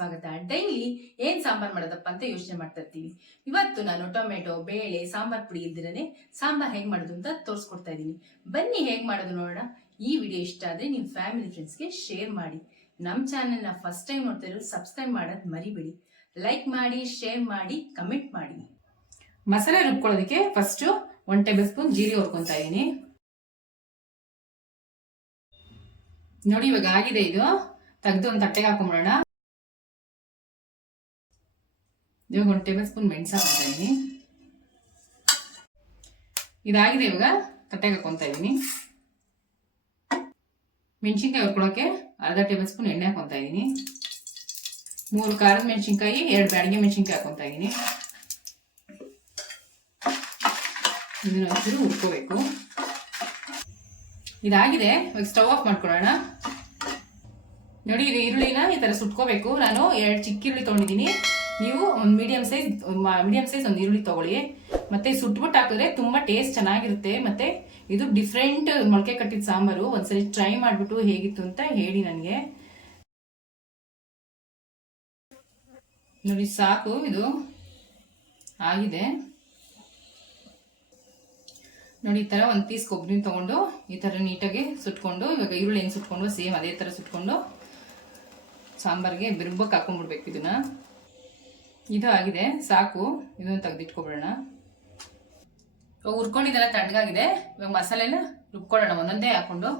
ಸ್ವಾಗತ. ಡೈಲಿ ಏನ್ ಸಾಂಬಾರ್ ಮಾಡೋದಪ್ಪ ಅಂತ ಯೋಚನೆ ಮಾಡ್ತಾ ಇರ್ತೀವಿ. ಇವತ್ತು ನಾನು ಟೊಮೆಟೊ, ಬೇಳೆ, ಸಾಂಬಾರ್ ಪುಡಿ ಇಲ್ದಿರನೆ ಸಾಂಬಾರ್ ಹೇಗ್ ಮಾಡೋದು ಅಂತ ತೋರಿಸ್ಕೊಡ್ತಾ ಇದ್ದೀನಿ. ಬನ್ನಿ ಹೇಗ್ ಮಾಡೋದು ನೋಡೋಣ. ಈ ವಿಡಿಯೋ ಇಷ್ಟ ಆದ್ರೆ ನಿಮ್ ಫ್ಯಾಮಿಲಿ ಫ್ರೆಂಡ್ಸ್ಗೆ ಶೇರ್ ಮಾಡಿ. ನಮ್ ಚಾನೆಲ್ ನ ಫಸ್ಟ್ ಟೈಮ್ ನೋಡ್ತಾ ಇರೋ ಸಬ್ಸ್ಕ್ರೈಬ್ ಮಾಡೋದ್ ಮರಿಬೇಡಿ. ಲೈಕ್ ಮಾಡಿ, ಶೇರ್ ಮಾಡಿ, ಕಮೆಂಟ್ ಮಾಡಿ. ಮಸಾಲೆ ರುಬ್ಕೊಳ್ಳೋದಕ್ಕೆ ಫಸ್ಟ್ 1 ಟೇಬಲ್ ಸ್ಪೂನ್ ಜೀರಿಗೆ ಹುರ್ಕೊಂತಾ ಇದೀನಿ. ನೋಡಿ ಇವಾಗ ಆಗಿದೆ. ಇದು ತೆಗೆದು ಒಂದು ತಟ್ಟೆಗೆ ಹಾಕೊಂಡ್ಬಿಡೋಣ. ಇವಾಗ 1 ಟೇಬಲ್ ಸ್ಪೂನ್ ಮೆಣಸು ಹಾಕ್ತಾ ಇದೀನಿ. ಇದಾಗಿದೆ. ಇವಾಗ ತಟ್ಟೆಗೆ ಹಾಕೊಂತಾ ಇದೀನಿ. ಮೆಣಸಿನ್ಕಾಯಿ ಹುರ್ಕೊಳ್ಳೋಕೆ ಅರ್ಧ ಟೇಬಲ್ ಸ್ಪೂನ್ ಎಣ್ಣೆ ಹಾಕೊಂತಾ ಇದೀನಿ. 3 ಖಾರದ ಮೆಣಸಿನ್ಕಾಯಿ, 2 ಬ್ಯಾಡಗೆ ಮೆಣಸಿನ್ಕಾಯಿ ಹಾಕೊಂತಾ ಇದೀನಿ. ಇದನ್ನ ಒಂಚೂರು ಹುರ್ಕೋಬೇಕು. ಇದಾಗಿದೆ. ಇವಾಗ ಸ್ಟವ್ ಆಫ್ ಮಾಡ್ಕೊಳ್ಳೋಣ. ನೋಡಿ, ಇದು ಈರುಳ್ಳಿನ ಈ ತರ ಸುಟ್ಕೋಬೇಕು. ನಾನು 2 ಚಿಕ್ಕ ಈರುಳ್ಳಿ ತಗೊಂಡಿದ್ದೀನಿ. ನೀವು ಒಂದು ಮೀಡಿಯಂ ಸೈಜ್ ಒಂದು ಈರುಳ್ಳಿ ತಗೊಳ್ಳಿ. ಮತ್ತೆ ಸುಟ್ಬಿಟ್ಟು ಹಾಕಿದ್ರೆ ತುಂಬಾ ಟೇಸ್ಟ್ ಚೆನ್ನಾಗಿರುತ್ತೆ. ಮತ್ತೆ ಇದು ಡಿಫ್ರೆಂಟ್ ಮೊಳಕೆ ಕಟ್ಟಿದ ಸಾಂಬಾರು. ಒಂದ್ಸರಿ ಟ್ರೈ ಮಾಡ್ಬಿಟ್ಟು ಹೇಗಿತ್ತು ಅಂತ ಹೇಳಿ ನನಗೆ. ನೋಡಿ ಸಾಕು, ಇದು ಆಗಿದೆ. ನೋಡಿ ಈ ತರ ಒಂದು ಪೀಸ್ ಕೊಬ್ಬರಿನ ತಗೊಂಡು ಈ ತರ ನೀಟಾಗಿ ಸುಟ್ಕೊಂಡು, ಇವಾಗ ಈರುಳ್ಳಿ ಹೆಂಗ್ ಸುಟ್ಕೊಂಡು ಸೇಮ್ ಅದೇ ತರ ಸುಟ್ಕೊಂಡು ಸಾಂಬಾರ್ಗೆ ಬಿರುಬಕ್ಕೆ ಹಾಕೊಂಡ್ಬಿಡ್ಬೇಕು. ಇದನ್ನ ಇದು ಆಗಿದೆ, ಸಾಕು. ಇದನ್ನು ತೆಗೆದಿಟ್ಕೊಬಿಡೋಣ. ಹುರ್ಕೊಂಡಿದ್ದೆಲ್ಲ ತಣ್ಣಗಾಗಿದೆ. ಇವಾಗ ಮಸಾಲೆನ ರುಬ್ಕೊಳ್ಳೋಣ. ಒಂದೊಂದೇ ಹಾಕೊಂಡು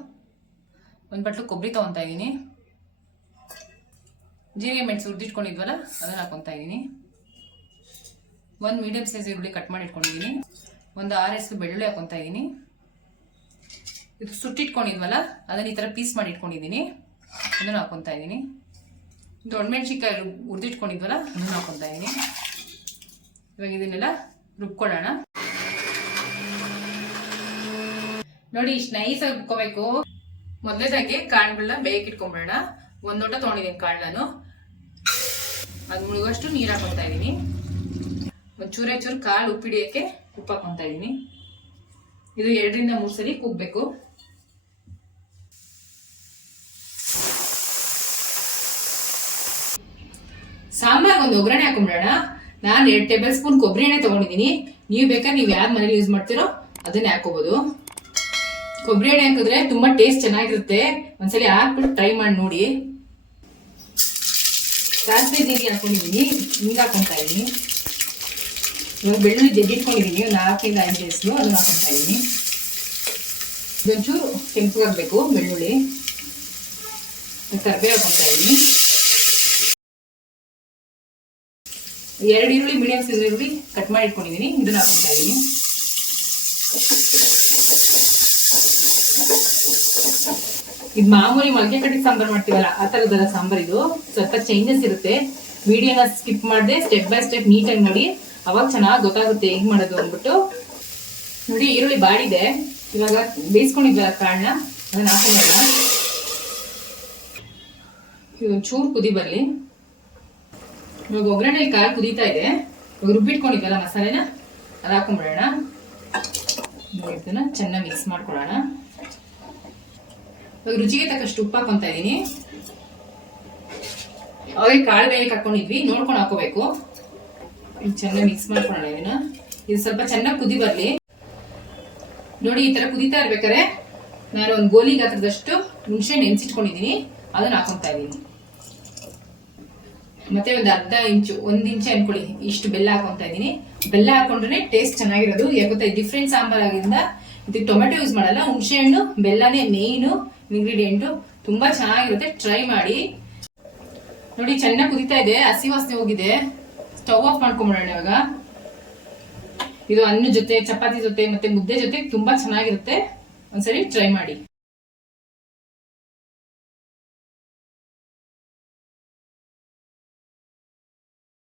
1 ಬಟ್ಲು ಕೊಬ್ಬರಿ ತಗೊತಾ ಇದ್ದೀನಿ. ಜೀರಿಗೆ ಮೆಣಸು ಹುರಿದಿಟ್ಕೊಂಡಿದ್ವಲ್ಲ ಅದನ್ನ ಹಾಕೊತಾ ಇದ್ದೀನಿ. 1 ಮೀಡಿಯಂ ಸೈಜ್ ಈರುಳ್ಳಿ ಕಟ್ ಮಾಡಿ ಇಟ್ಕೊಂಡಿದ್ದೀನಿ. 1 6 ಎಸಳು ಬೆಳ್ಳುಳ್ಳಿ ಹಾಕೊತಾ ಇದ್ದೀನಿ. ಇದು ಸುಟ್ಟಿಟ್ಕೊಂಡಿದ್ವಲ್ಲ ಅದನ್ನ ಈ ತರ ಪೀಸ್ ಮಾಡಿ ಇಟ್ಕೊಂಡಿದ್ದೀನಿ. ಅದನ್ನ ಹಾಕೊತಾ ಇದ್ದೀನಿ. ದೊಡ್ಡ ಮೆಣಸಿನ್ಕಾಯಿ ಹುರಿದಿಟ್ಕೊಂಡಿದ್ವಲ್ಲ ಅದನ್ನ ಹಾಕೊತಾ ಇದ್ದೀನಿ. ಇವಾಗ ಇದನ್ನೆಲ್ಲ ರುಬ್ಕೊಳ್ಳೋಣ. ನೋಡಿ, ಇಷ್ಟು ನೈಸಾಗಿ ರುಬ್ಕೋಬೇಕು. ಮೊದಲೇದಾಗಿ ಕಾಳುಗಳನ್ನ ಬೇಯಕ್ಕೆ ಇಟ್ಕೊಂಡ್ಬಿಡೋಣ. 1 ಲೋಟ ತಗೊಂಡಿದ್ದೀನಿ ಕಾಳು ನಾನು. ಅದು ಮುಳುಗಷ್ಟು ನೀರು ಹಾಕೊತಾ ಇದ್ದೀನಿ. ಚೂರು ಕಾಳು ಉಪ್ಪಿಡಿಯಕ್ಕೆ ಉಪ್ಪು ಹಾಕೊತಾ ಇದ್ದೀನಿ. ಇದು 2 ರಿಂದ 3 ಸರಿ ಕುಗ್ಬೇಕು. ಸಾಂಬಾರ್ ಒಂದು ಒಗ್ಗರಣೆ ಹಾಕೊಂಡ್ಬಿಡೋಣ. ನಾನು 2 ಟೇಬಲ್ ಸ್ಪೂನ್ ಕೊಬ್ಬರಿ ಎಣ್ಣೆ ತಗೊಂಡಿದ್ದೀನಿ. ನೀವು ಬೇಕಾದ್ರೆ ನೀವು ಯಾವ್ದು ಮನೇಲಿ ಯೂಸ್ ಮಾಡ್ತೀರೋ ಅದನ್ನೇ ಹಾಕೋಬಹುದು. ಕೊಬ್ಬರಿ ಎಣ್ಣೆ ಹಾಕಿದ್ರೆ ತುಂಬಾ ಟೇಸ್ಟ್ ಚೆನ್ನಾಗಿರುತ್ತೆ. ಒಂದ್ಸಲಿ ಹಾಕ್ಬಿಟ್ಟು ಟ್ರೈ ಮಾಡಿ ನೋಡಿ. ಸಾಸಿವೆ ಜೀರಿಗೆ ಹಾಕೊಂಡಿದ್ದೀನಿ. ಹಿಂಗೆ ಹಾಕೊಂತಾ ಇದ್ದೀನಿ. ಇವಾಗ ಬೆಳ್ಳುಳ್ಳಿ ಜಗ್ಗಿಟ್ಕೊಂಡಿದ್ದೀನಿ. 4 ರಿಂದ 5 ಎಸಳು ಅದನ್ನ ಹಾಕೊತಾ ಇದ್ದೀನಿ. ಇದೊಂಚೂರು ಕೆಂಪಗಾಗಬೇಕು ಬೆಳ್ಳುಳ್ಳಿ. ಕರಿಬೇವು ಹಾಕೊತಾ ಇದ್ದೀನಿ. 2 ಈರುಳ್ಳಿ ಮೀಡಿಯಂ ಸೈಜ್ ಈರುಳ್ಳಿ ಕಟ್ ಮಾಡಿ ಇಟ್ಕೊಂಡಿದ್ದೀನಿ. ಇದನ್ನ ಹಾಕೊತಾ ಇದ್ದೀನಿ. ಇದು ಮಾಮೂಲಿ ಮೊಳಕೆ ಕಟ್ಟಿದ ಸಾಂಬಾರ್ ಮಾಡ್ತೀವಲ್ಲ ಆ ತರದಲ್ಲ ಸಾಂಬಾರ್. ಇದು ಸ್ವಲ್ಪ ಚೇಂಜಸ್ ಇರುತ್ತೆ. ವಿಡಿಯೋನ ಸ್ಕಿಪ್ ಮಾಡದೆ ಸ್ಟೆಪ್ ಬೈ ಸ್ಟೆಪ್ ನೀಟಾಗಿ ನೋಡಿ. ಅವಾಗ ಚೆನ್ನಾಗಿ ಗೊತ್ತಾಗುತ್ತೆ ಹೇಗ್ ಮಾಡೋದು ಅಂದ್ಬಿಟ್ಟು. ನೋಡಿ, ಈರುಳ್ಳಿ ಬಾಡಿದೆ. ಇವಾಗ ಬೇಯಿಸ್ಕೊಂಡಿದ್ವಲ್ಲ ಕಾಳನ್ನ ಅದನ್ನ ಹಾಕೊಂಡಲ್ಲ. ಇದೊಂದು ಚೂರು ಕುದಿ ಬರ್ಲಿ. ಇವಾಗ ಒಗ್ಗರಣೆ ಕಾಳು ಕುದೀತಾ ಇದೆ. ಇವಾಗ ರುಬ್ಬಿಟ್ಕೊಂಡಿದ್ವಲ್ಲ ಮಸಾಲೆನ ಅದು ಹಾಕೊಂಡ್ಬಿಡೋಣ. ಇದನ್ನ ಚೆನ್ನಾಗಿ ಮಿಕ್ಸ್ ಮಾಡ್ಕೊಳ್ಳೋಣ. ಇವಾಗ ರುಚಿಗೆ ತಕ್ಕಷ್ಟು ಉಪ್ಪು ಹಾಕೊಂತಾ ಇದೀನಿ. ಅವಾಗ ಕಾಳು ಬೇಯಕ್ಕೆ ಹಾಕೊಂಡಿದ್ವಿ, ನೋಡ್ಕೊಂಡು ಹಾಕೋಬೇಕು. ಚೆನ್ನಾಗಿ ಮಿಕ್ಸ್ ಮಾಡ್ಕೊಳ್ಳೋಣ ಇದನ್ನ. ಇದು ಸ್ವಲ್ಪ ಚೆನ್ನಾಗಿ ಕುದಿ ಬರ್ಲಿ. ನೋಡಿ, ಈ ತರ ಕುದಿತಾ ಇರ್ಬೇಕಾದ್ರೆ ನಾನು ಒಂದು ಗೋಲಿ ಗಾತ್ರದಷ್ಟು ಹುಣಸೆ ನೆನ್ಸಿಟ್ಕೊಂಡಿದ್ದೀನಿ. ಅದನ್ನ ಹಾಕೊಂತಾ ಇದೀನಿ. ಮತ್ತೆ ಒಂದು ಅರ್ಧ ಇಂಚು, 1 ಇಂಚ್ ಅನ್ಕೊಳ್ಳಿ, ಇಷ್ಟು ಬೆಲ್ಲ ಹಾಕೊಂತಾ ಇದೀನಿ. ಬೆಲ್ಲ ಹಾಕೊಂಡ್ರೆ ಟೇಸ್ಟ್ ಚೆನ್ನಾಗಿರೋದು. ಯಾಕೆ ಡಿಫ್ರೆಂಟ್ ಸಾಂಬಾರ್ ಆಗಿಂದ ಇದಕ್ಕೆ ಟೊಮೆಟೊ ಯೂಸ್ ಮಾಡಲ್ಲ. ಹುಣಸೆ ಹಣ್ಣು ಬೆಲ್ಲನೇ ಮೇಯ್ನು ಇಂಗ್ರೀಡಿಯೆಂಟ್. ತುಂಬಾ ಚೆನ್ನಾಗಿರುತ್ತೆ, ಟ್ರೈ ಮಾಡಿ. ನೋಡಿ, ಚೆನ್ನಾಗಿ ಕುದಿತಾ ಇದೆ. ಹಸಿ ವಾಸನೆ ಹೋಗಿದೆ. ಸ್ಟವ್ ಆಫ್ ಮಾಡ್ಕೊಂಡ್ಬಿಡೋಣ. ಇವಾಗ ಇದು ಅನ್ನ ಜೊತೆ, ಚಪಾತಿ ಜೊತೆ ಮತ್ತೆ ಮುದ್ದೆ ಜೊತೆ ತುಂಬಾ ಚೆನ್ನಾಗಿರುತ್ತೆ. ಒಂದ್ಸರಿ ಟ್ರೈ ಮಾಡಿ.